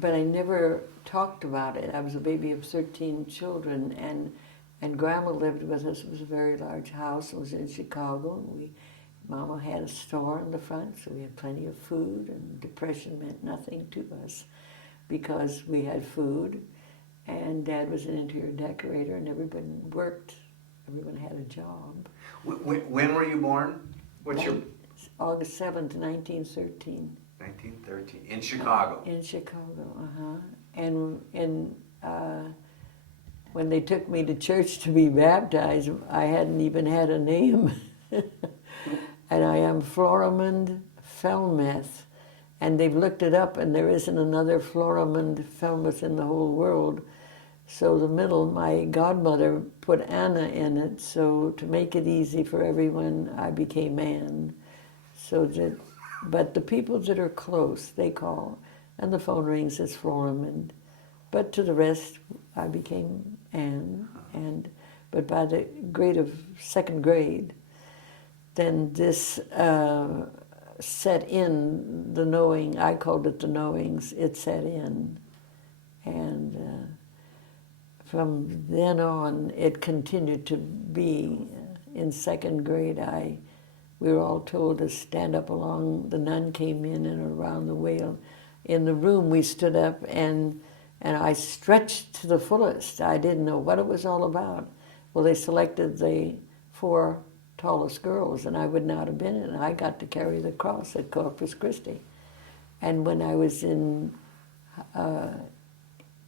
but I never talked about it. I was a baby of 13 children, and Grandma lived with us. It was a very large house. It was in Chicago. Mama had a store in the front, so we had plenty of food, and depression meant nothing to us because we had food, and Dad was an interior decorator, and everyone worked. Everyone had a job. When were you born? What's your... August 7th, 1913. 1913, in Chicago. In Chicago, And when they took me to church to be baptized, I hadn't even had a name. And I am Florimond Felmeth. And they've looked it up, and there isn't another Florimond Felmeth in the whole world. So the middle, my godmother put Anna in it, so to make it easy for everyone, I became Ann. But the people that are close, they call, and the phone rings, it's Florimond. But to the rest, I became Ann. But by the grade of second grade, then this set in the knowing. I called it the knowings. It set in, and from then on, it continued to be. In second grade, we were all told to stand up along. The nun came in and around the whale. In the room, we stood up, and I stretched to the fullest. I didn't know what it was all about. Well, they selected the 4 tallest girls, and I would not have been in it. I got to carry the cross at Corpus Christi. And when I was in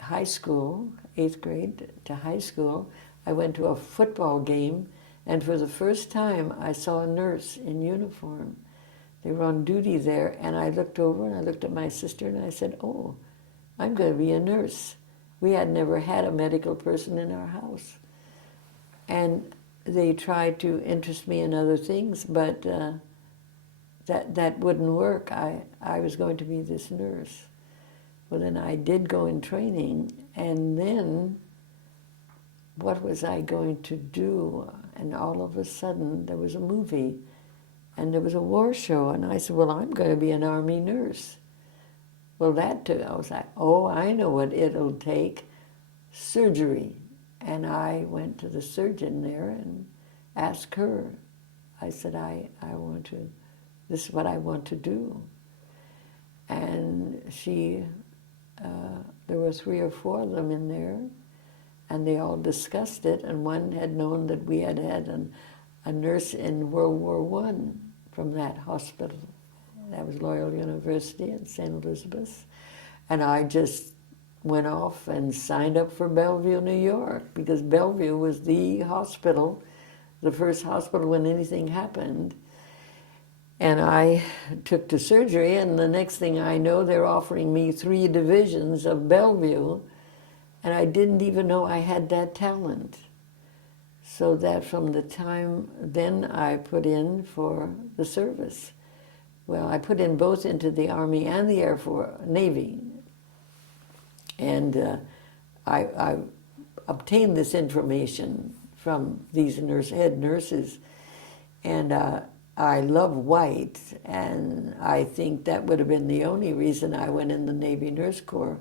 high school, 8th grade to high school, I went to a football game, and for the first time I saw a nurse in uniform. They were on duty there, and I looked over and I looked at my sister and I said, oh, I'm going to be a nurse. We had never had a medical person in our house. And they tried to interest me in other things, but that wouldn't work. I was going to be this nurse. Well, then I did go in training, and then what was I going to do? And all of a sudden, there was a movie, and there was a war show, and I said, well, I'm going to be an Army nurse. Well, I was like, oh, I know what it'll take, surgery. And I went to the surgeon there and asked her. I said, this is what I want to do. And there were 3 or 4 of them in there, and they all discussed it, and one had known that we had a nurse in World War I from that hospital. That was Loyola University in St. Elizabeth. And I just went off and signed up for Bellevue, New York, because Bellevue was the hospital, the first hospital when anything happened. And I took to surgery, and the next thing I know, they're offering me 3 divisions of Bellevue, and I didn't even know I had that talent. So that from the time then I put in for the service. Well, I put in both into the Army and the Air Force, Navy. And I obtained this information from these head nurses. And I love white, and I think that would have been the only reason I went in the Navy Nurse Corps,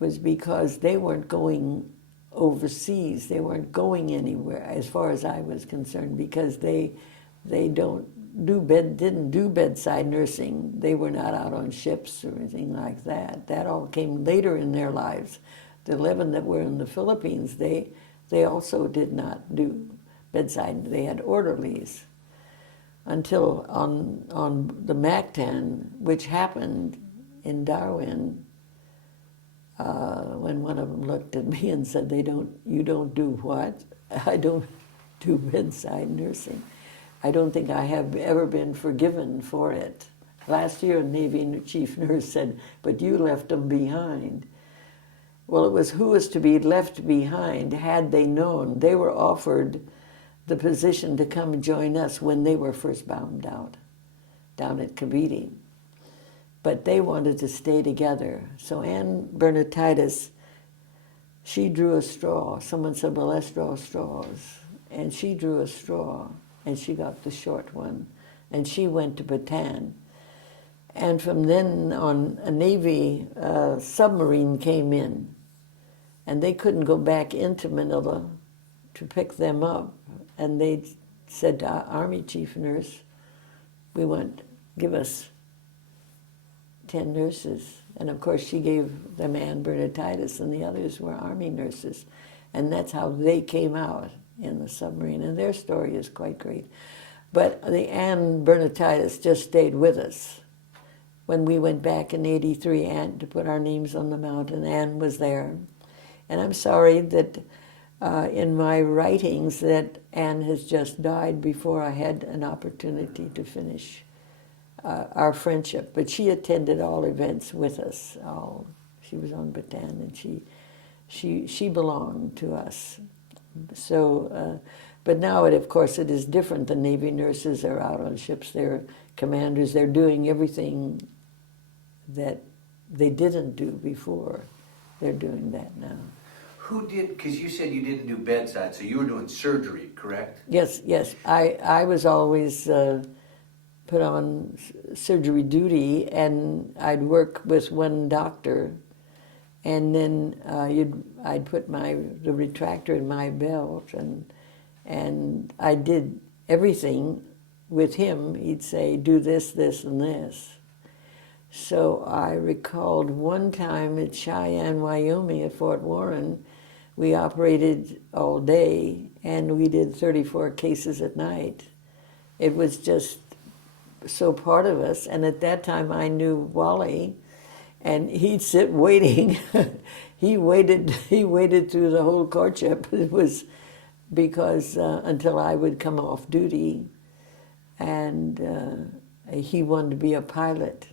was because they weren't going overseas. They weren't going anywhere, as far as I was concerned, because they didn't do bedside nursing. They were not out on ships or anything like that. That all came later in their lives. The 11 that were in the Philippines, they also did not do bedside. They had orderlies. Until on the MACTAN, which happened in Darwin, when one of them looked at me and said, you don't do what? I don't do bedside nursing. I don't think I have ever been forgiven for it. Last year, a Navy chief nurse said, but you left them behind. Well, it was who was to be left behind had they known. They were offered the position to come join us when they were first bombed out, down at Cavite. But they wanted to stay together. So Ann Bernatitis, she drew a straw. Someone said, well, let's draw straws. And she drew a straw, and she got the short one. And she went to Bataan. And from then on, a Navy submarine came in, and they couldn't go back into Manila to pick them up. And they said to our Army chief nurse, give us 10 nurses. And of course she gave them Ann Bernatitis, and the others were Army nurses. And that's how they came out in the submarine. And their story is quite great. But the Ann Bernatitis just stayed with us. When we went back in '83 to put our names on the mountain, Ann was there. And I'm sorry that in my writings that Ann has just died before I had an opportunity to finish our friendship. But she attended all events with us. She was on Bataan, and she belonged to us. So, but now, of course, it is different. The Navy nurses are out on ships. They're commanders. They're doing everything that they didn't do before. They're doing that now. Who did, because you said you didn't do bedside, so you were doing surgery, correct? Yes. I was always put on surgery duty, and I'd work with one doctor, and then I'd put the retractor in my belt, and I did everything with him. He'd say, do this, this, and this. So I recalled one time at Cheyenne, Wyoming, at Fort Warren, we operated all day, and we did 34 cases at night. It was just so part of us, and at that time I knew Wally, and he'd sit waiting. he waited through the whole courtship. It was because until I would come off duty, and he wanted to be a pilot.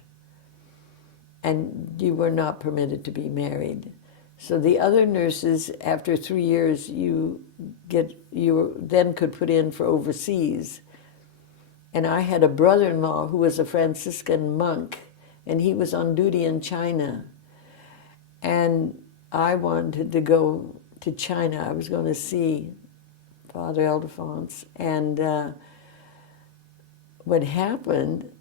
And you were not permitted to be married. So the other nurses, after 3 years, you then could put in for overseas. And I had a brother-in-law who was a Franciscan monk, and he was on duty in China. And I wanted to go to China. I was going to see Father Ildefonse. And what happened,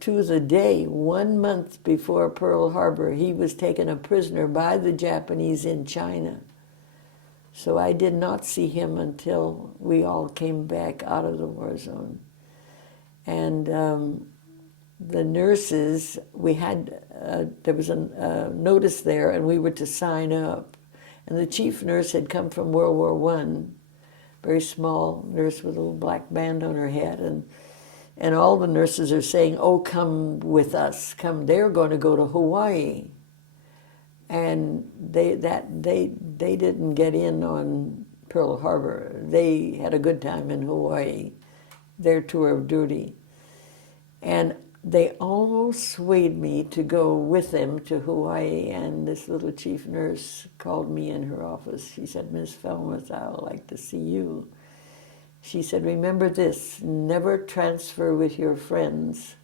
to the day, 1 month before Pearl Harbor, he was taken a prisoner by the Japanese in China. So I did not see him until we all came back out of the war zone. And the nurses, there was a notice there, and we were to sign up. And the chief nurse had come from World War I, very small nurse with a little black band on her head, and all the nurses are saying, oh, come with us, come. They're going to go to Hawaii. And they didn't get in on Pearl Harbor. They had a good time in Hawaii, their tour of duty. And they almost swayed me to go with them to Hawaii, and this little chief nurse called me in her office. She said, Miss Felmuth, I would like to see you. She said, remember this, never transfer with your friends.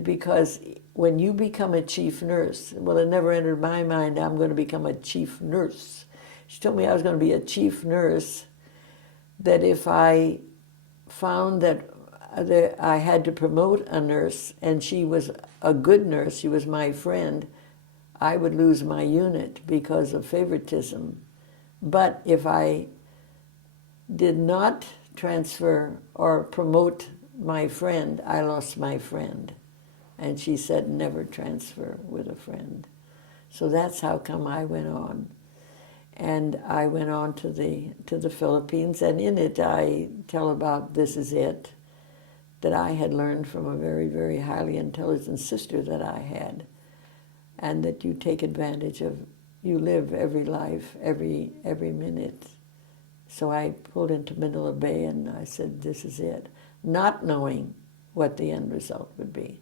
Because when you become a chief nurse, well, it never entered my mind I'm going to become a chief nurse. She told me I was going to be a chief nurse, that if I found that I had to promote a nurse and she was a good nurse, she was my friend, I would lose my unit because of favoritism. But if I did not transfer or promote my friend, I lost my friend. And she said, never transfer with a friend. So that's how come I went on. And I went on to the Philippines, and in it I tell about This Is It, that I had learned from a very, very highly intelligent sister that I had, and that you take advantage of, you live every life, every minute. So I pulled into Manila Bay and I said, this is it, not knowing what the end result would be.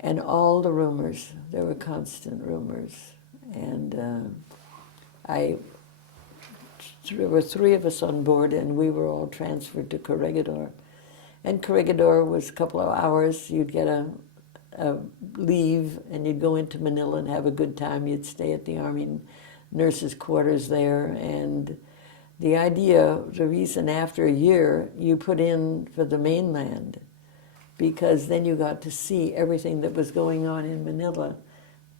And all the rumors, there were constant rumors. And there were 3 of us on board, and we were all transferred to Corregidor. And Corregidor was a couple of hours. You'd get a leave, and you'd go into Manila and have a good time. You'd stay at the Army nurses' quarters there, and the reason after a year, you put in for the mainland. because then you got to see everything that was going on in Manila.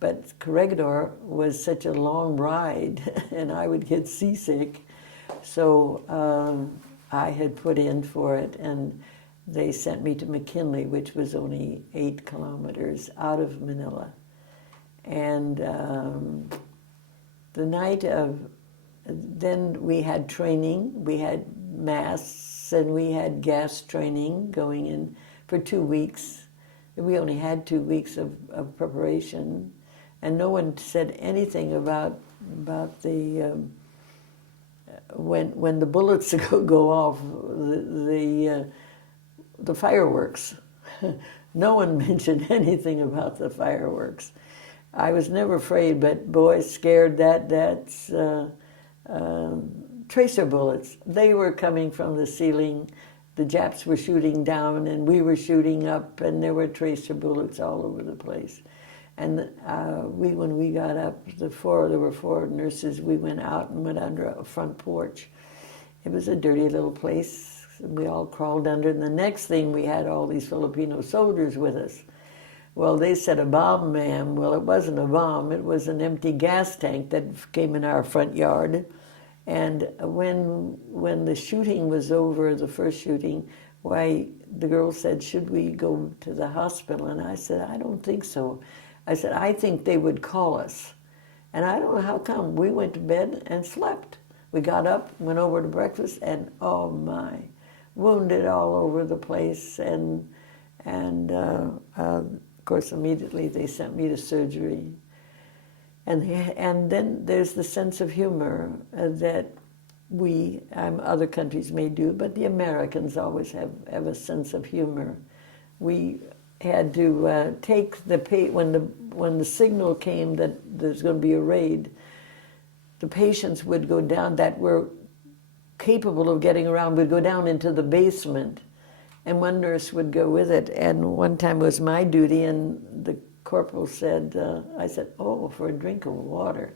But Corregidor was such a long ride, and I would get seasick. So I had put in for it, and they sent me to McKinley, which was only 8 kilometers out of Manila. And the night of, then we had training, we had masks, and we had gas training going in for 2 weeks. We only had 2 weeks of preparation, and no one said anything about the when the bullets go off, the fireworks. No one mentioned anything about the fireworks. I was never afraid, but boy, scared that's tracer bullets. They were coming from the ceiling. The Japs were shooting down, and we were shooting up, and there were tracer bullets all over the place. And when we got up, there were 4 nurses, we went out and went under a front porch. It was a dirty little place. We all crawled under, and the next thing, we had all these Filipino soldiers with us. Well, they said, "A bomb, ma'am." Well, it wasn't a bomb. It was an empty gas tank that came in our front yard. And when the shooting was over, the first shooting, why, the girl said, "Should we go to the hospital?" And I said, "I don't think so." I said, "I think they would call us." And I don't know how come. We went to bed and slept. We got up, went over to breakfast, and oh my, wounded all over the place. And of course, immediately they sent me to surgery. And then there's the sense of humor that other countries may do, but the Americans always have a sense of humor. We had to take when the signal came that there's going to be a raid, the patients would go down that were capable of getting around, would go down into the basement, and one nurse would go with it. And one time it was my duty, and the corporal said, I said, "Oh, for a drink of water."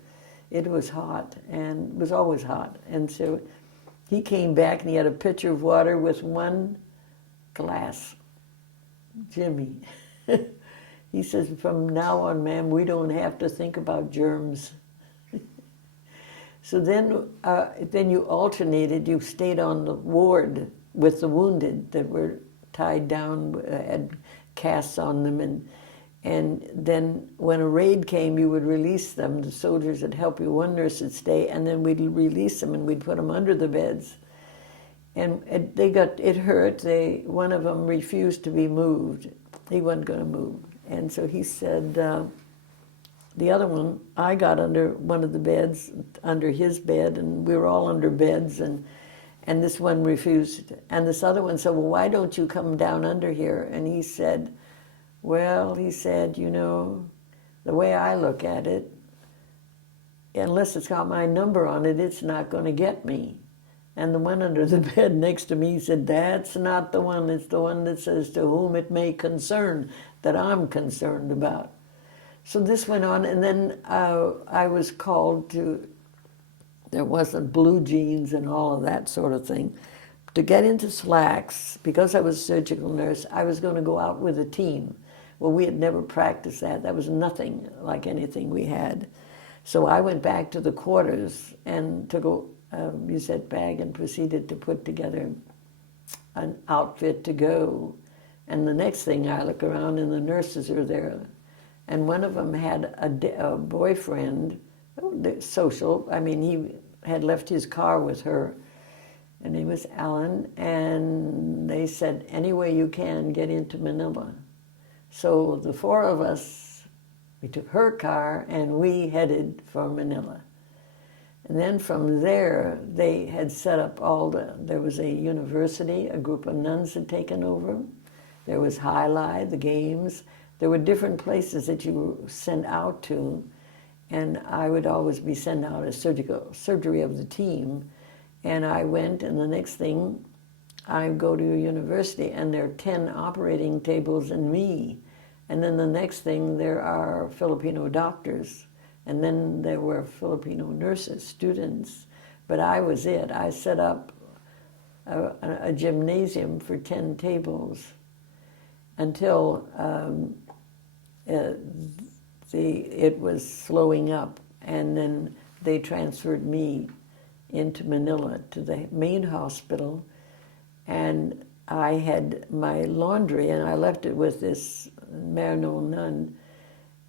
It was hot, and it was always hot. And so he came back, and he had a pitcher of water with 1 glass. Jimmy. He says, "From now on, ma'am, we don't have to think about germs." So then you alternated, you stayed on the ward with the wounded that were tied down, had casts on them, and then when a raid came, you would release them. The soldiers would help you. One nurse would stay, and then we'd release them, and we'd put them under the beds. And it hurt. One of them refused to be moved. He wasn't going to move. And so he said, the other one, I got under one of the beds, under his bed, and we were all under beds, and this one refused. And this other one said, "Well, why don't you come down under here?" And he said, "Well," he said, "you know, the way I look at it, unless it's got my number on it, it's not going to get me." And the one under the bed next to me said, "That's not the one. It's the one that says, 'To whom it may concern,' that I'm concerned about." So this went on, and then I was called to, there wasn't blue jeans and all of that sort of thing, to get into slacks. Because I was a surgical nurse, I was going to go out with a team. Well, we had never practiced that. That was nothing like anything we had. So I went back to the quarters and took a musette bag and proceeded to put together an outfit to go. And the next thing I look around and the nurses are there. And one of them had a boyfriend, social. I mean, he had left his car with her. And he was Alan. And they said, "Any way you can, get into Manila." So the 4 of us, we took her car and we headed for Manila. And then from there, they had set up there was a university, a group of nuns had taken over. There was Highlight, the games. There were different places that you were sent out to, and I would always be sent out as surgery of the team. And I went, and the next thing, I go to a university, and there are 10 operating tables and me. And then the next thing, there are Filipino doctors. And then there were Filipino nurses, students. But I was it. I set up a gymnasium for 10 tables. until it was slowing up, and then they transferred me into Manila to the main hospital, and I had my laundry, and I left it with this Marino nun.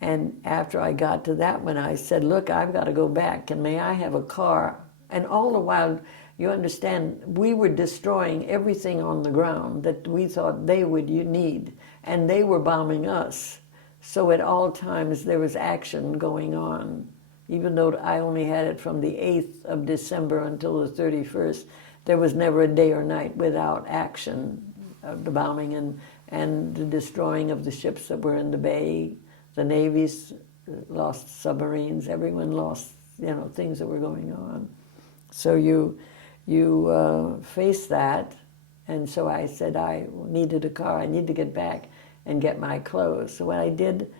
And after I got to that one, I said, look, I've got to go back, and may I have a car? And all the while, you understand, we were destroying everything on the ground that we thought they would need, and they were bombing us. So at all times, there was action going on. Even though I only had it from the 8th of December until the 31st, there was never a day or night without action, the bombing and the destroying of the ships that were in the bay. The navies lost submarines. Everyone lost, things that were going on. So you face that, and so I said I needed a car. I need to get back and get my clothes. So when I did,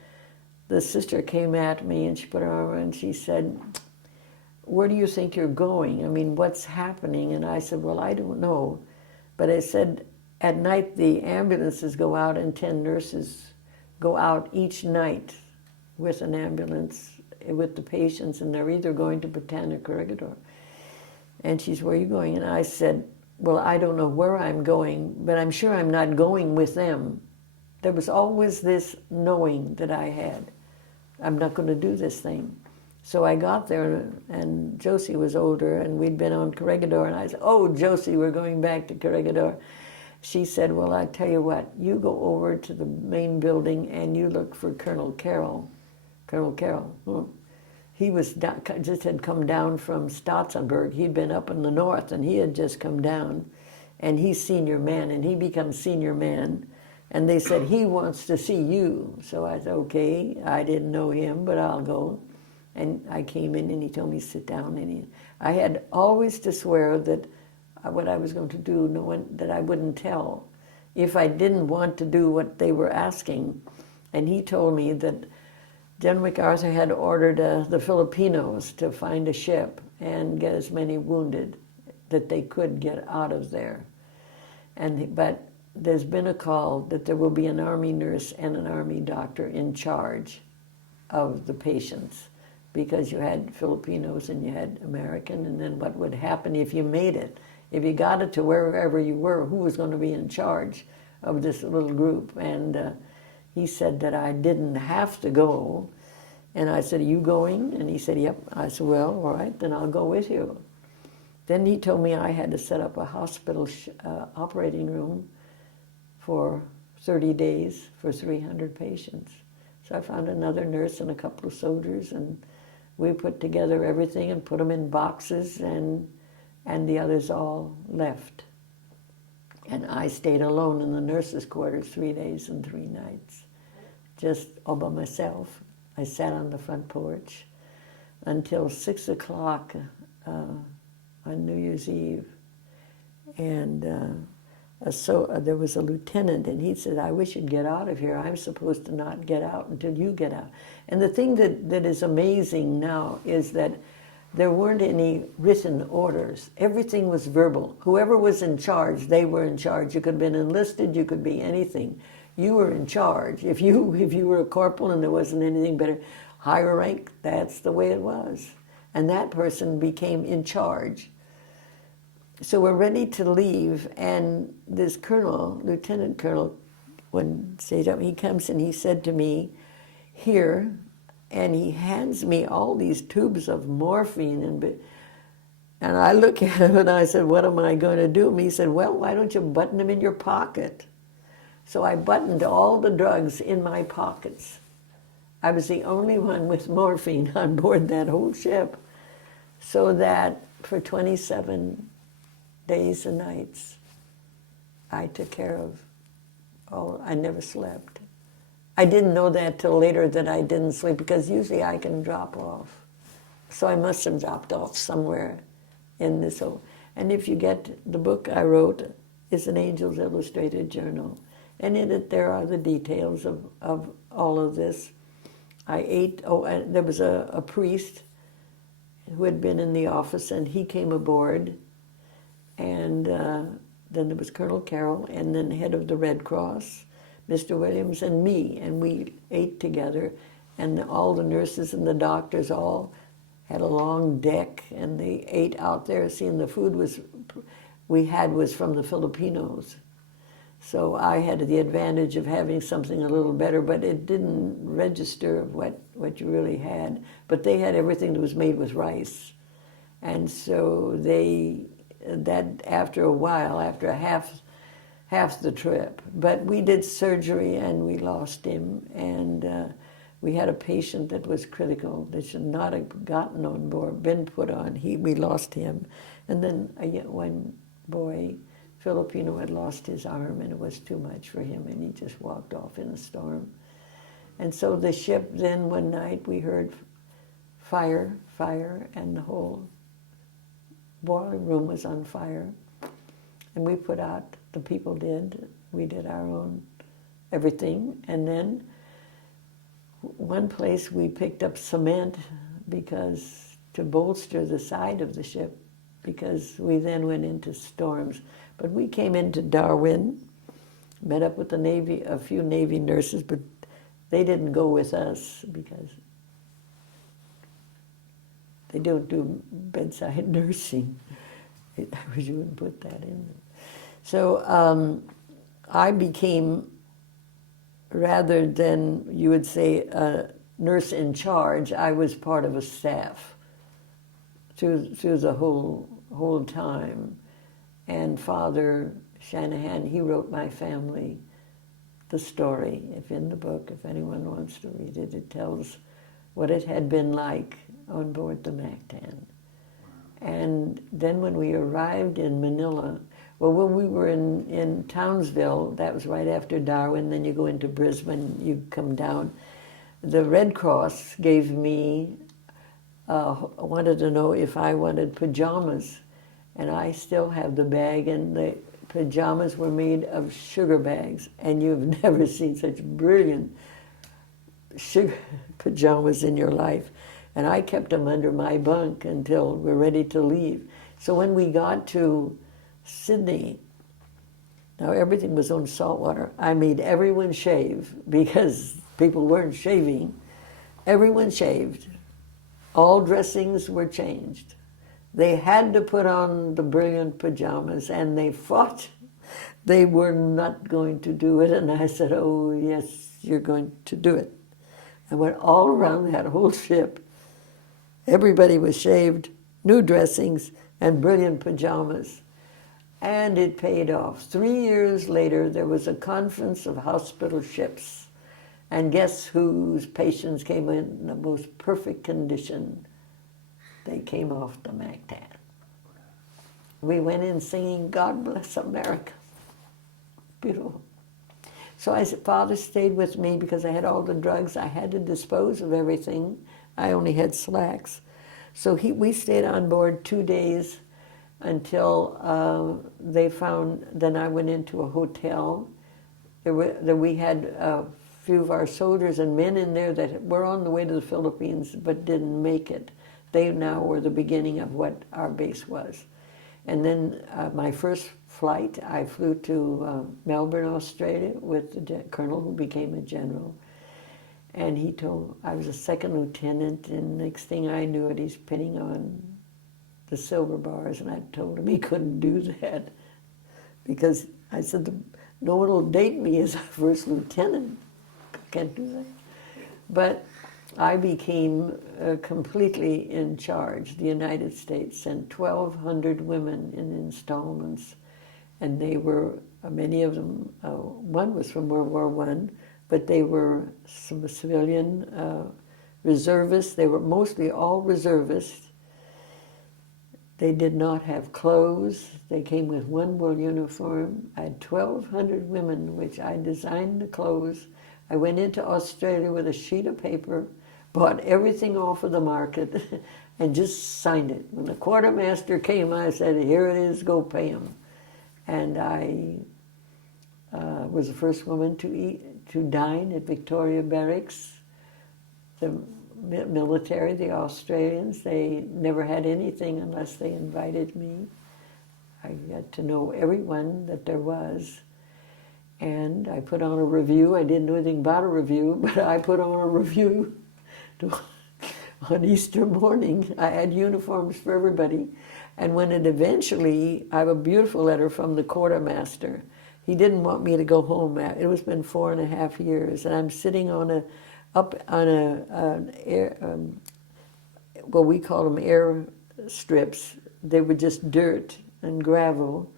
the sister came at me and she put her arm around and she said, where do you think you're going? I mean, what's happening? And I said, well, I don't know. But I said, at night the ambulances go out and 10 nurses go out each night with an ambulance with the patients, and they're either going to Botanic Corregidor. And she said, where are you going? And I said, well, I don't know where I'm going, but I'm sure I'm not going with them. There was always this knowing that I had. I'm not going to do this thing. So I got there, and Josie was older, and we'd been on Corregidor, and I said, oh, Josie, we're going back to Corregidor. She said, well, I tell you what, you go over to the main building and you look for Colonel Carroll. Colonel Carroll. Well, he was just had come down from Stotzenburg. He'd been up in the north, and he had just come down, and he's senior man, and he becomes senior man. And they said, he wants to see you. So I said, okay, I didn't know him, but I'll go. And I came in, and he told me to sit down. And I had always to swear that what I was going to do, no one, that I wouldn't tell if I didn't want to do what they were asking. And he told me that General MacArthur had ordered the Filipinos to find a ship and get as many wounded that they could get out of there. But there's been a call that there will be an Army nurse and an Army doctor in charge of the patients, because you had Filipinos and you had American, and then what would happen if you made it? If you got it to wherever you were, who was going to be in charge of this little group? And he said that I didn't have to go. And I said, are you going? And he said, yep. I said, well, all right, then I'll go with you. Then he told me I had to set up a hospital operating room for 30 days for 300 patients. So I found another nurse and a couple of soldiers, and we put together everything and put them in boxes, and the others all left. And I stayed alone in the nurses' quarters 3 days and 3 nights, just all by myself. I sat on the front porch until 6 o'clock on New Year's Eve. And so there was a lieutenant, and he said, I wish you'd get out of here. I'm supposed to not get out until you get out. And the thing that is amazing now is that there weren't any written orders. Everything was verbal. Whoever was in charge, they were in charge. You could have been enlisted, you could be anything. You were in charge. If you were a corporal and there wasn't anything better, higher rank, that's the way it was. And that person became in charge. So we're ready to leave, and this colonel, lieutenant colonel, he comes and he said to me, here, and he hands me all these tubes of morphine, and I look at him and I said, what am I going to do? And he said, well, why don't you button them in your pocket? So I buttoned all the drugs in my pockets. I was the only one with morphine on board that whole ship. So that for 27 days and nights, I took care of all. I never slept. I didn't know that till later that I didn't sleep, because usually I can drop off. So I must have dropped off somewhere in this whole. And if you get the book I wrote, is an Angel's Illustrated Journal. And in it there are the details of all of this. I ate, and there was a priest who had been in the office, and he came aboard. And then there was Colonel Carroll, and then head of the Red Cross. Mr. Williams and me, and we ate together, and all the nurses and the doctors all had a long deck, and they ate out there. Seeing the food we had was from the Filipinos. So I had the advantage of having something a little better, but it didn't register what you really had. But they had everything that was made with rice. And so after a while, after half the trip, but we did surgery and we lost him, and we had a patient that was critical that should not have gotten on board, been put on. We lost him. And then one boy, Filipino, had lost his arm, and it was too much for him, and he just walked off in a storm. And so the ship, then one night we heard fire, and the whole boiler room was on fire. And we put out, the people did, we did our own everything. And then one place we picked up cement to bolster the side of the ship, because we then went into storms. But we came into Darwin, met up with the Navy, a few Navy nurses, but they didn't go with us because they don't do bedside nursing. I wish you would put that in. So I became, rather than, you would say, a nurse in charge, I was part of a staff through the whole time. And Father Shanahan, he wrote my family the story. If in the book, if anyone wants to read it, it tells what it had been like on board the Mactan. And then when we arrived in Manila, well, when we were in Townsville, that was right after Darwin, then you go into Brisbane, you come down. The Red Cross gave me, wanted to know if I wanted pajamas. And I still have the bag, and the pajamas were made of sugar bags. And you've never seen such brilliant sugar pajamas in your life. And I kept them under my bunk until we're ready to leave. So when we got to Sydney, now everything was on salt water. I made everyone shave because people weren't shaving. Everyone shaved. All dressings were changed. They had to put on the brilliant pajamas, and they fought. They were not going to do it, and I said, oh, yes, you're going to do it. I went all around that whole ship. Everybody was shaved, new dressings, and brilliant pajamas. And it paid off. 3 years later, there was a conference of hospital ships, and guess whose patients came in the most perfect condition? They came off the Mactan. We went in singing, God Bless America. Beautiful. So Father stayed with me because I had all the drugs. I had to dispose of everything. I only had slacks. So we stayed on board 2 days until they found, then I went into a hotel. We had a few of our soldiers and men in there that were on the way to the Philippines but didn't make it. They now were the beginning of what our base was. And then my first flight, I flew to Melbourne, Australia with the colonel who became a general. And he told, I was a second lieutenant, and next thing I knew it, he's pinning on the silver bars, and I told him he couldn't do that because I said, no one will date me as a first lieutenant. I can't do that. But I became completely in charge. The United States sent 1,200 women in installments, and they were, many of them, one was from World War I, but they were some civilian reservists. They were mostly all reservists. They did not have clothes. They came with one wool uniform. I had 1,200 women, which I designed the clothes. I went into Australia with a sheet of paper, bought everything off of the market, and just signed it. When the quartermaster came, I said, here it is, go pay him. And I was the first woman to dine at Victoria Barracks. The military, the Australians, they never had anything unless they invited me. I got to know everyone that there was. And I put on a review. I didn't know anything about a review, but I put on a review on Easter morning. I had uniforms for everybody. And when it eventually, I have a beautiful letter from the quartermaster. He didn't want me to go home. It was been 4.5 years, and I'm sitting on well, we call them air strips. They were just dirt and gravel,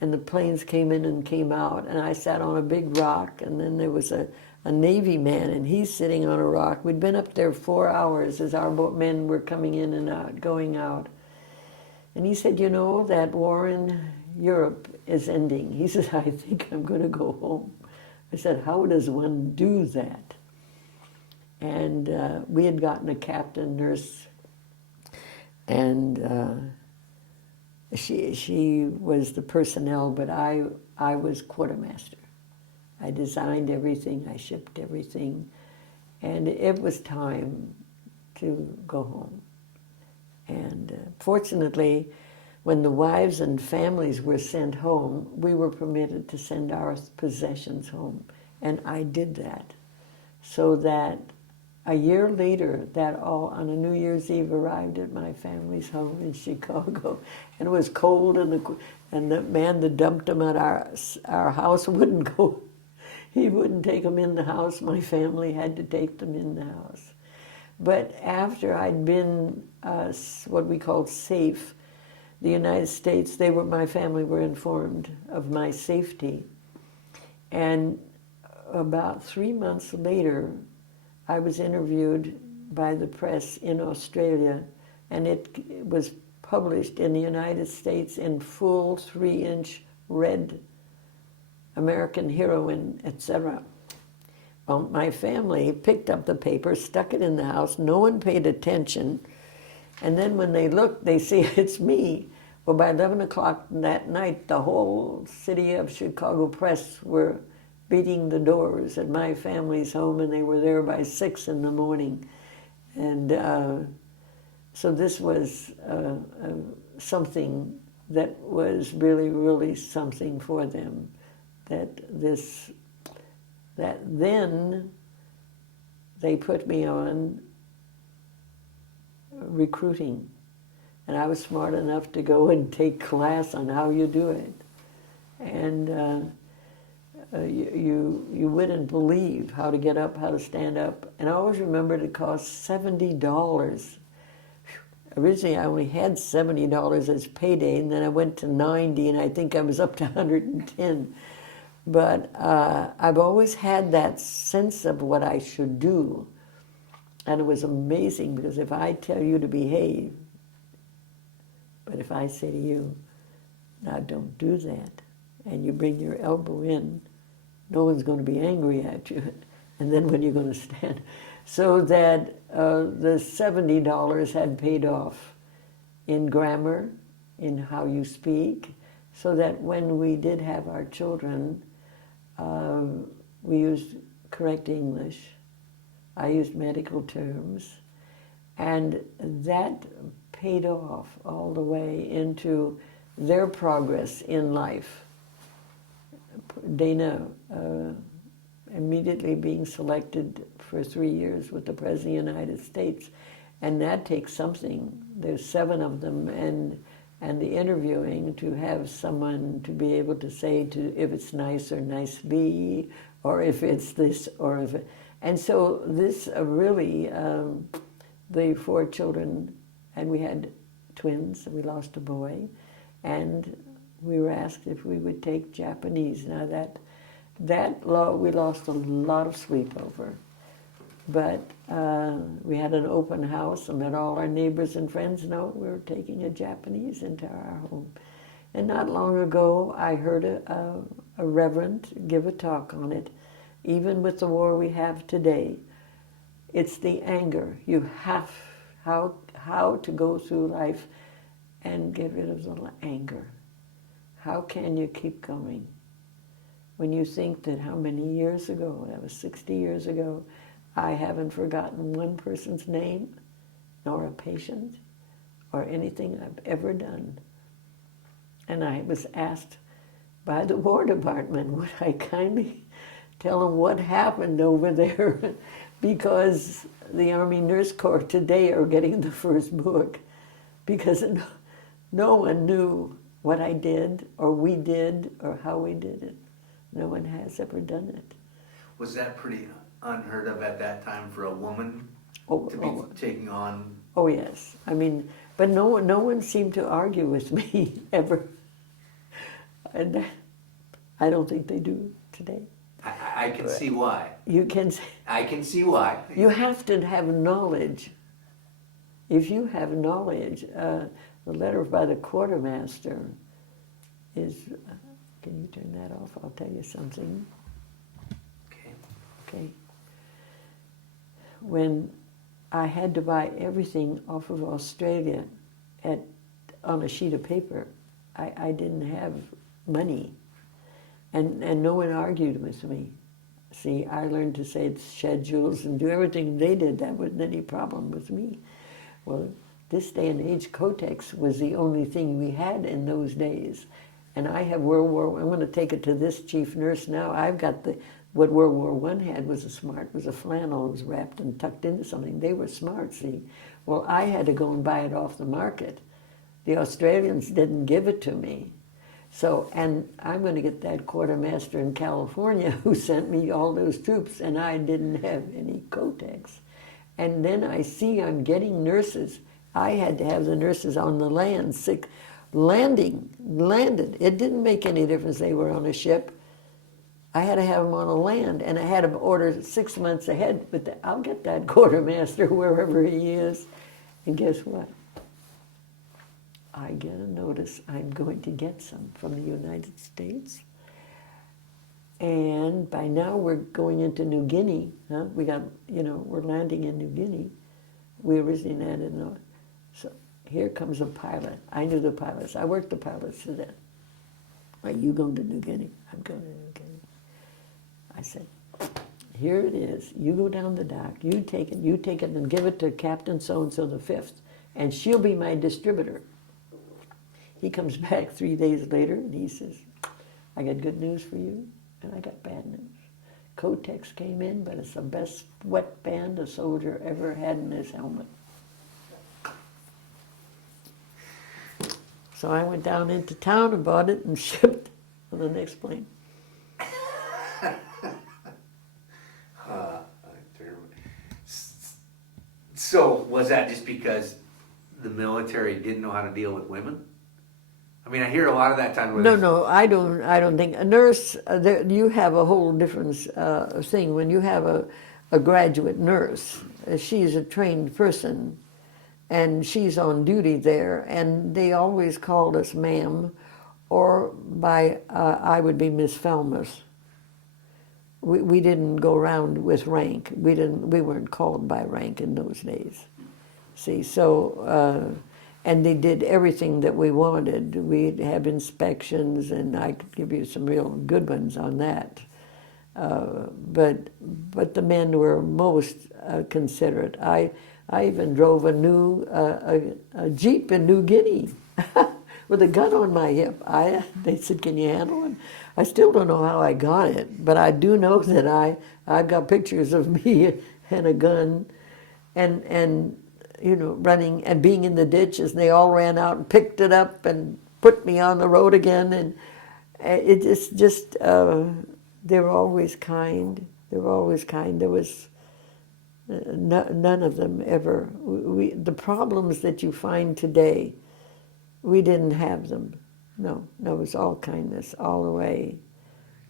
and the planes came in and came out, and I sat on a big rock, and then there was a Navy man, and he's sitting on a rock. We'd been up there 4 hours as our men were coming in and out, going out. And he said, you know, that war in Europe is ending. He said, I think I'm going to go home. I said, how does one do that? And we had gotten a captain nurse, and she was the personnel, but I was quartermaster. I designed everything, I shipped everything, and it was time to go home. And fortunately, when the wives and families were sent home, we were permitted to send our possessions home, and I did that. So that a year later, that all on a New Year's Eve arrived at my family's home in Chicago, and it was cold, and the man that dumped them at our house wouldn't go. He wouldn't take them in the house. My family had to take them in the house. But after I'd been what we called safe, the United States, my family were informed of my safety. And about 3 months later, I was interviewed by the press in Australia, and it was published in the United States in full 3-inch red American heroine, etc. Well, my family picked up the paper, stuck it in the house. No one paid attention. And then when they looked, they see it's me. Well, by 11 o'clock that night, the whole city of Chicago press were beating the doors at my family's home, and they were there by 6 in the morning. And so this was something that was really, really something for them. That then they put me on recruiting, and I was smart enough to go and take class on how you do it. And you wouldn't believe how to get up, how to stand up. And I always remembered it cost $70. Originally, I only had $70 as payday, and then I went to 90, and I think I was up to 110. But I've always had that sense of what I should do. And it was amazing, because if I tell you to behave, but if I say to you, now don't do that, and you bring your elbow in, no one's going to be angry at you. And then when you're going to stand. So that the $70 had paid off in grammar, in how you speak, so that when we did have our children, we used correct English. I used medical terms, and that paid off all the way into their progress in life. Dana immediately being selected for 3 years with the President of the United States, and that takes something. There's 7 of them, and the interviewing, to have someone to be able to say if it's nice or nicely, or if it's this or if it, and so this really, the 4 children, and we had twins, we lost a boy, and we were asked if we would take Japanese. Now that law we lost a lot of sleep over, but we had an open house and let all our neighbors and friends know we were taking a Japanese into our home. And not long ago, I heard a reverend give a talk on it. Even with the war we have today, it's the anger. You have how to go through life and get rid of the anger. How can you keep going? When you think that how many years ago, that was 60 years ago, I haven't forgotten one person's name, nor a patient, or anything I've ever done. And I was asked by the War Department. Would I kindly tell them what happened over there? Because the Army Nurse Corps today are getting the first book, because no one knew what I did, or we did, or how we did it. No one has ever done it. Was that pretty unheard of at that time for a woman to be taking on? Oh yes, I mean, but no one seemed to argue with me ever, and I don't think they do today. I can see why. You can. I can see why. You have to have knowledge. If you have knowledge, the letter by the quartermaster is. Can you turn that off? I'll tell you something. Okay. When I had to buy everything off of Australia on a sheet of paper, I didn't have money. And no one argued with me. See, I learned to say schedules and do everything they did. That wasn't any problem with me. Well, this day and age, Codex was the only thing we had in those days. And I have World War, I'm going to take it to this chief nurse now. I've got what World War I had was a flannel, it was wrapped and tucked into something. They were smart, see. Well, I had to go and buy it off the market. The Australians didn't give it to me. So, and I'm going to get that quartermaster in California who sent me all those troops, and I didn't have any Codex. And then I see I'm getting nurses. I had to have the nurses on the land, sick, landed. It didn't make any difference they were on a ship. I had to have them on a land, and I had them order 6 months ahead, but I'll get that quartermaster wherever he is. And guess what? I get a notice I'm going to get some from the United States. And by now we're going into New Guinea. Huh? We're landing in New Guinea. We originally landed in North. So here comes a pilot. I knew the pilots. I worked the pilots to death. Are you going to New Guinea? I'm going to New Guinea. I said, here it is. You go down the dock. You take it and give it to Captain so-and-so the 5th, and she'll be my distributor. He comes back 3 days later, and he says, I got good news for you, and I got bad news. Codex came in, but it's the best sweatband a soldier ever had in his helmet. So I went down into town and bought it and shipped on the next plane. So was that just because the military didn't know how to deal with women? I mean, I hear a lot of that time. No, I don't think a nurse. You have a whole different thing when you have a graduate nurse. She's a trained person, and she's on duty there. And they always called us ma'am, or by I would be Miss Falmouth. We didn't go around with rank. We weren't called by rank in those days. See, so. And they did everything that we wanted. We'd have inspections, and I could give you some real good ones on that. But the men were most considerate. I even drove a Jeep in New Guinea with a gun on my hip. They said, can you handle it? I still don't know how I got it, but I do know that I've got pictures of me and a gun, and running and being in the ditches, and they all ran out and picked it up and put me on the road again, and it's just they were always kind. They were always kind. There was none of them ever. The problems that you find today, we didn't have them. No, it was all kindness all the way.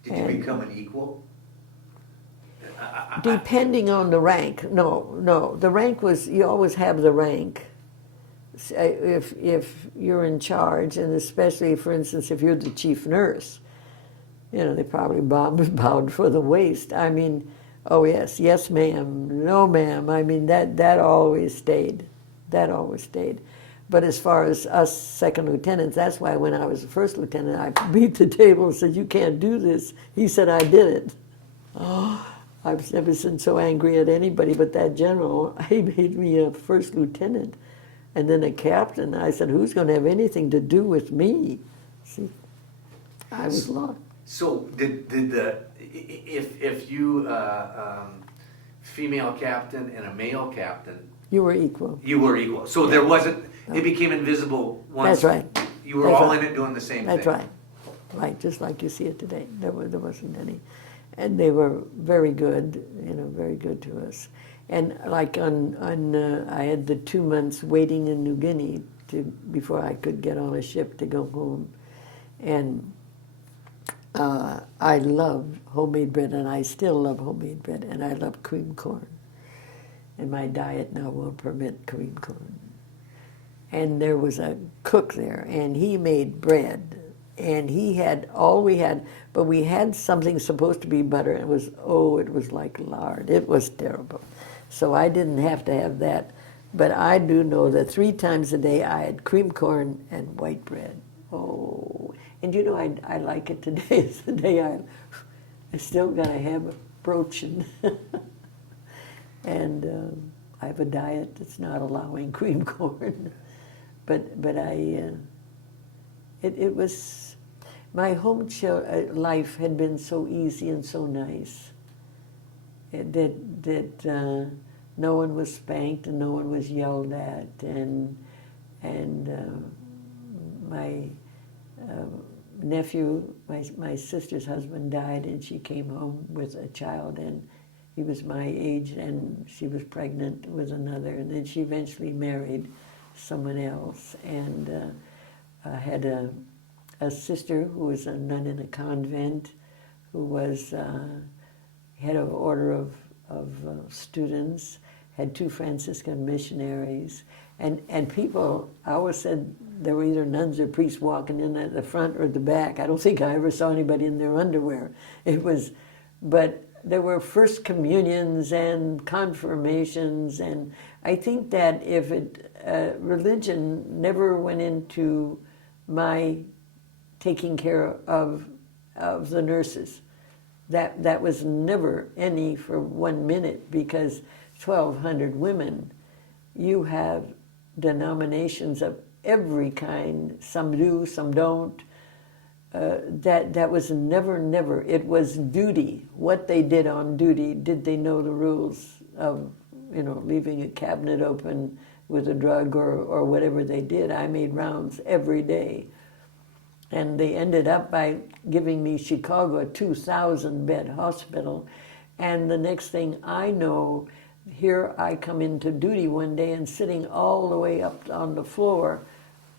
Did you become an equal? Depending on the rank, no. The rank was, you always have the rank. If you're in charge, and especially, for instance, if you're the chief nurse, they probably bowed for the waist. I mean, oh yes ma'am, no ma'am. I mean, that always stayed. That always stayed. But as far as us second lieutenants, that's why when I was a first lieutenant, I beat the table and said, you can't do this. He said, I did it. Oh, I've never been so angry at anybody but that general. He made me a first lieutenant and then a captain. I said, who's going to have anything to do with me? See? I was lost. So did the, if you, female captain and a male captain, You were equal. you were equal. So there wasn't, it became invisible once. That's right. You were That's all right. in it doing the same That's thing. right. Right, just like you see it today. There wasn't any. And they were very good, very good to us. And like I had the 2 months waiting in New Guinea before I could get on a ship to go home. And I love homemade bread, and I still love homemade bread, and I love cream corn. And my diet now won't permit cream corn. And there was a cook there, and he made bread. And he had all we had, but we had something supposed to be butter. It was like lard. It was terrible. So I didn't have to have that. But I do know that 3 times a day I had cream corn and white bread. Oh, and I like it today. It's the day I still got to have a broachin. And I have a diet that's not allowing cream corn. But it was, my home life had been so easy and so nice that no one was spanked and no one was yelled at, and my nephew, my sister's husband died, and she came home with a child, and he was my age, and she was pregnant with another, and then she eventually married someone else, and I had a sister who was a nun in a convent, who was head of order of students, had 2 Franciscan missionaries, and people, I always said there were either nuns or priests walking in at the front or the back. I don't think I ever saw anybody in their underwear. But there were first communions and confirmations, and I think that if religion never went into my taking care of the nurses, that was never any for 1 minute, because 1,200 women, you have denominations of every kind, some do, some don't. That was never, it was duty. What they did on duty, did they know the rules of, leaving a cabinet open with a drug or whatever they did? I made rounds every day. And they ended up by giving me Chicago, a 2,000-bed hospital. And the next thing I know, here I come into duty one day, and sitting all the way up on the floor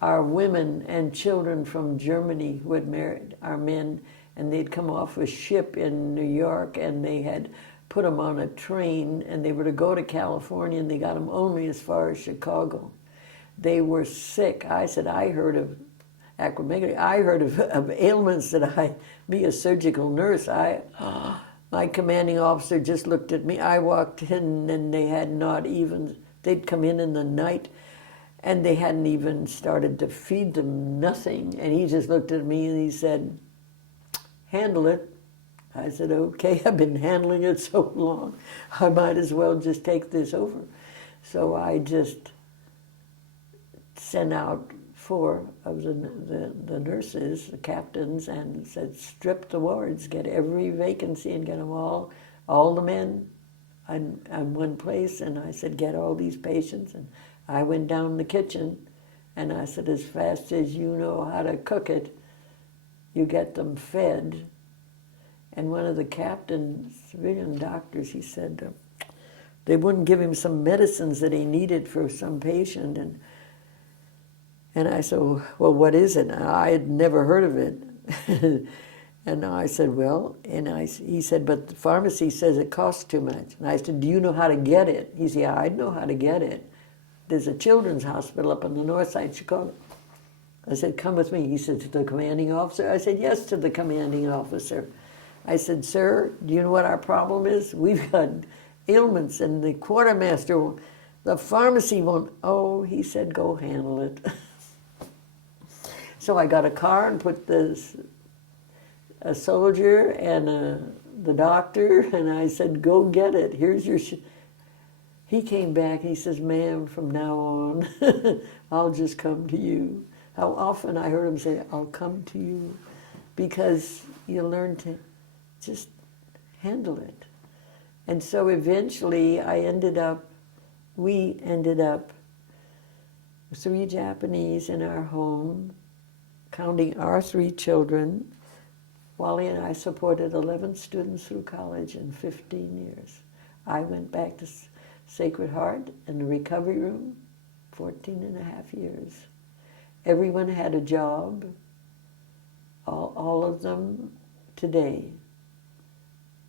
are women and children from Germany who had married our men, and they'd come off a ship in New York, and they had put them on a train, and they were to go to California, and they got them only as far as Chicago. They were sick. I said, I heard of acromegaly. I heard of ailments that be a surgical nurse. My commanding officer just looked at me. I walked in, and they had not even, they'd come in the night, and they hadn't even started to feed them, nothing. And he just looked at me and he said, handle it. I said, okay, I've been handling it so long, I might as well just take this over. So I just sent out 4 of the nurses, the captains, and said, strip the wards, get every vacancy and get them all the men on one place. And I said, get all these patients. And I went down the kitchen, and I said, as fast as you know how to cook it, you get them fed. And one of the captain's civilian doctors, he said, they wouldn't give him some medicines that he needed for some patient. And I said, well, what is it? And I had never heard of it. And I said, well, he said, but the pharmacy says it costs too much. And I said, do you know how to get it? He said, yeah, I know how to get it. There's a children's hospital up on the north side of Chicago. I said, come with me. He said, to the commanding officer? I said, yes, to the commanding officer. I said, sir, do you know what our problem is? We've got ailments, and the quartermaster, the pharmacy won't. Oh, he said, go handle it. So I got a car and put a soldier and the doctor, and I said, go get it. Here's your He came back and he says, ma'am, from now on, I'll just come to you. How often I heard him say, I'll come to you. because you learn to just handle it. And so eventually we ended up 3 Japanese in our home, counting our 3 children. Wally and I supported 11 students through college in 15 years. I went back to Sacred Heart in the recovery room, 14 and a half years. Everyone had a job, all of them today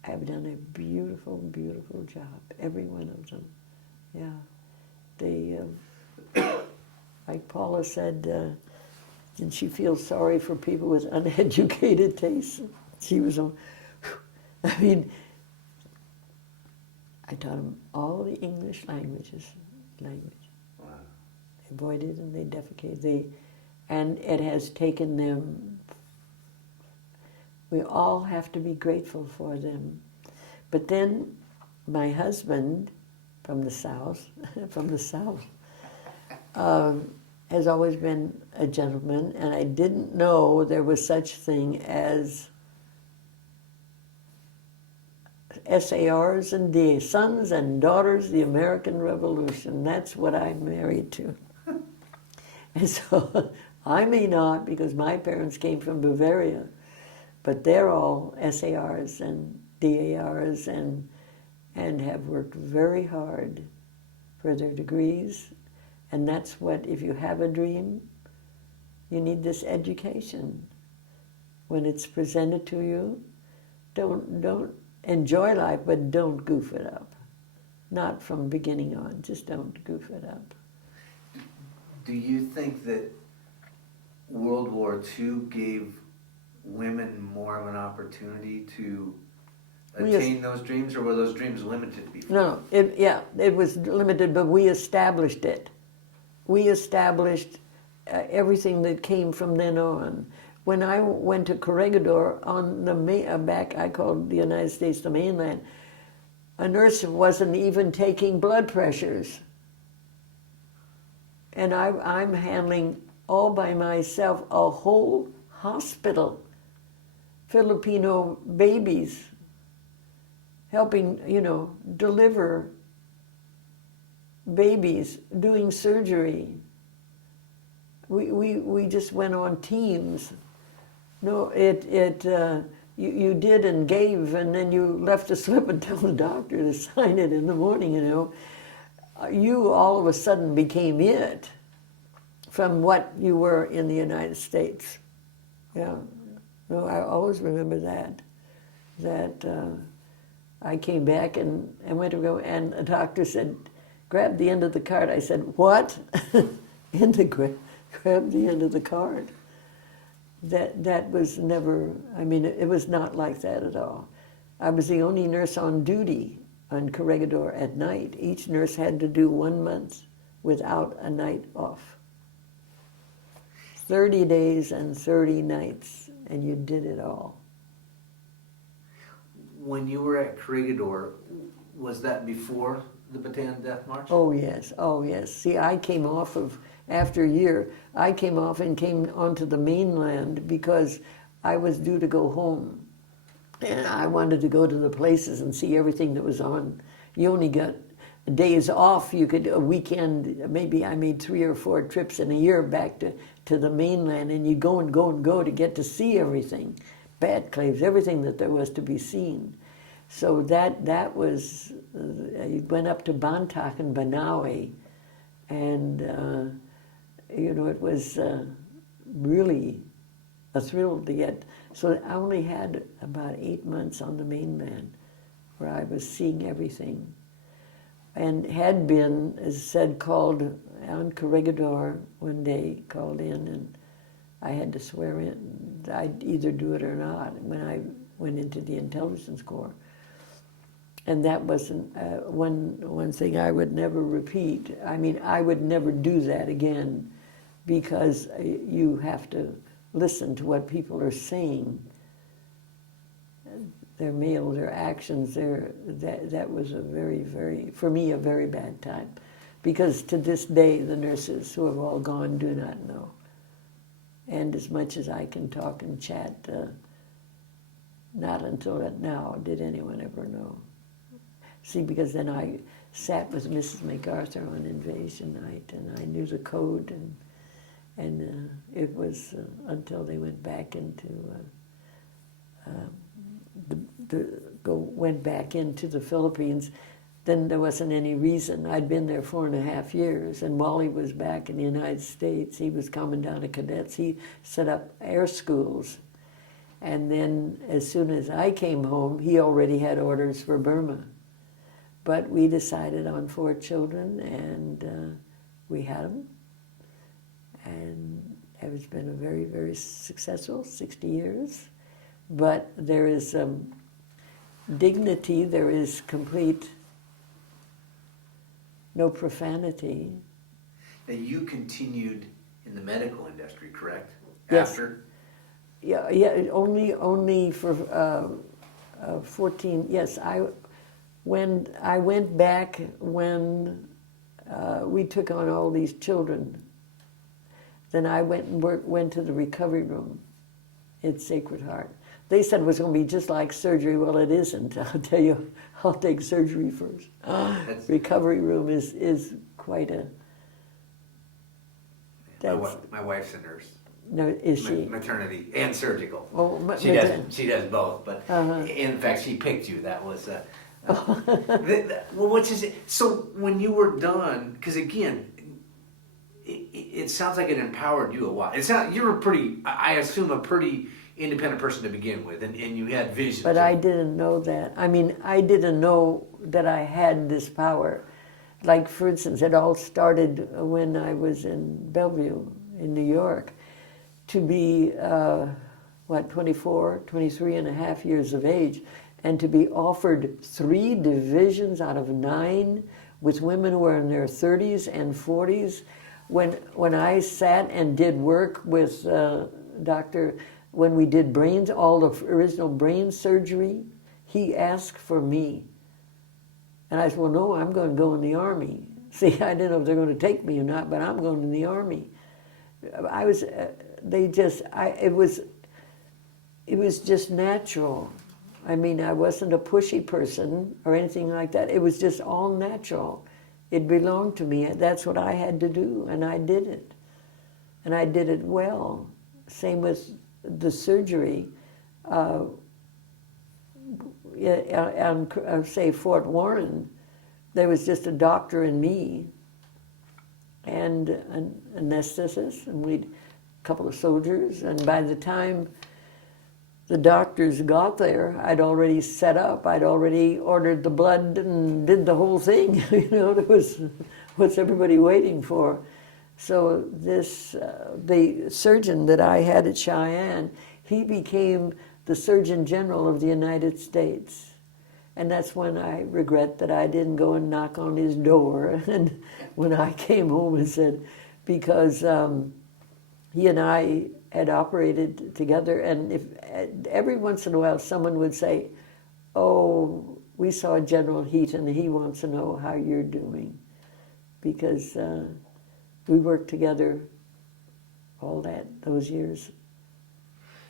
have done a beautiful, beautiful job, every one of them. Yeah, they, like Paula said, did she feel sorry for people with uneducated tastes? She was, I mean, I taught them all the English language. Wow. They avoided and they defecated. And it has taken them, we all have to be grateful for them. But then my husband from the South, has always been a gentleman, and I didn't know there was such thing as SARs and DA, sons and daughters of the American Revolution. That's what I'm married to. And so I may not, because my parents came from Bavaria, but they're all SARs and DARs and have worked very hard for their degrees. And that's what, if you have a dream, you need this education. When it's presented to you, don't enjoy life, but don't goof it up. Not from beginning on, just don't goof it up. Do you think that World War II gave women more of an opportunity to attain those dreams, or were those dreams limited before? No, it was limited, but we established it. We established everything that came from then on. When I went to Corregidor on the back, I called the United States the mainland, a nurse wasn't even taking blood pressures. And I'm handling all by myself a whole hospital, Filipino babies, helping, deliver babies, doing surgery. We just went on teams. No, you did and gave, and then you left a slip and tell the doctor to sign it in the morning, You all of a sudden became it from what you were in the United States. Yeah. No, I always remember that I came back and went to go, and a doctor said, grab the end of the card. I said, what? Grab the end of the card. That was never, it was not like that at all. I was the only nurse on duty on Corregidor at night. Each nurse had to do 1 month without a night off. 30 days and 30 nights, and you did it all. When you were at Corregidor, was that before the Bataan Death March? Oh yes. See, I came off after a year, I came off and came onto the mainland because I was due to go home. And I wanted to go to the places and see everything that was on. You only got days off. You could, a weekend, maybe I made 3 or 4 trips in a year back to the mainland, and you go and go and go to get to see everything. Bat claves, everything that there was to be seen. So that was, you went up to Bantock and Banaue, and it was really a thrill to get. So I only had about 8 months on the mainland where I was seeing everything. And had been, as said, called on Corregidor one day, called in, and I had to swear in. I'd either do it or not when I went into the intelligence corps. And that wasn't one thing I would never repeat. I would never do that again, because you have to listen to what people are saying. Their mail, their actions, that was a very, very, for me, a very bad time. Because to this day, the nurses who have all gone do not know. And as much as I can talk and chat, not until now did anyone ever know. See, because then I sat with Mrs. MacArthur on invasion night, and I knew the code, and it was until they went back into went back into the Philippines, then there wasn't any reason. I'd been there 4.5 years, and Wally was back in the United States. He was coming down to cadets. He set up air schools. And then as soon as I came home, he already had orders for Burma. But we decided on 4 children, and we had them. And it's been a very, very successful 60 years. But there is dignity, there is complete, no profanity. Now you continued in the medical industry, correct? Yes. After? Yeah, only for 14. Yes, I went back when we took on all these children. Then I went to the recovery room at Sacred Heart. They said it was going to be just like surgery. Well, it isn't. I'll tell you, I'll take surgery first. Recovery room is quite a... My wife's a nurse. No, is she? Maternity and surgical. Oh, she does both, but in fact, she picked you. That was... well, which is it? So when you were done, because again, it sounds like it empowered you a lot. You were pretty, I assume, a pretty independent person to begin with, and you had vision. But I didn't know that. I mean, I didn't know that I had this power. Like, for instance, it all started when I was in Bellevue in New York. To be, 23 and a half years of age, and to be offered 3 divisions out of 9 with women who were in their 30s and 40s. When I sat and did work with when we did brains, all the original brain surgery, he asked for me. And I said, well, no, I'm going to go in the Army. See, I didn't know if they're going to take me or not, but I'm going in the Army. It was just natural. I mean, I wasn't a pushy person or anything like that. It was just all natural. It belonged to me. That's what I had to do, and I did it. And I did it well. Same with the surgery. Say, Fort Warren, there was just a doctor and me, and an anesthetist, and a couple of soldiers, and by the time the doctors got there, I'd already set up, I'd already ordered the blood and did the whole thing. You know, it was, what's everybody waiting for? So this, the surgeon that I had at Cheyenne, he became the Surgeon General of the United States. And that's when I regret that I didn't go and knock on his door. And when I came home and said, because he and I had operated together, and if every once in a while someone would say, oh, we saw General Heaton, he wants to know how you're doing. Because we worked together all those years,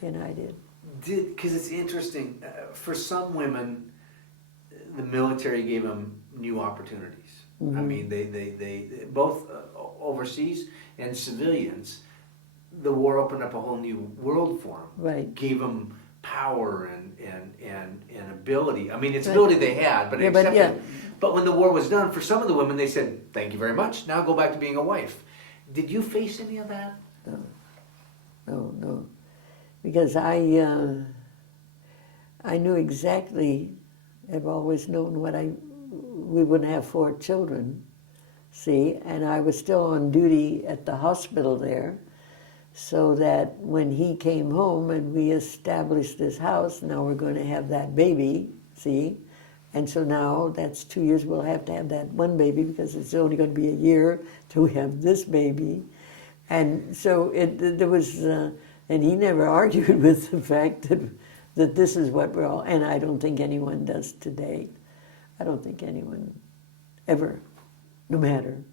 and I did. Because it's interesting, for some women, the military gave them new opportunities. Mm-hmm. I mean, they both overseas and civilians, the war opened up a whole new world for them. Right. Gave them power and ability. I mean, it's ability they had, but But when the war was done, for some of the women, they said, "Thank you very much. Now go back to being a wife." Did you face any of that? No. Because I knew exactly. I've always known we wouldn't have 4 children, see, and I was still on duty at the hospital there, so that when he came home and we established this house, now we're going to have that baby, see, and so now that's 2 years we'll have to have that one baby because it's only going to be a year till we have this baby, and so there was, and he never argued with the fact that this is what we're all, and I don't think anyone does today. I don't think anyone ever, no matter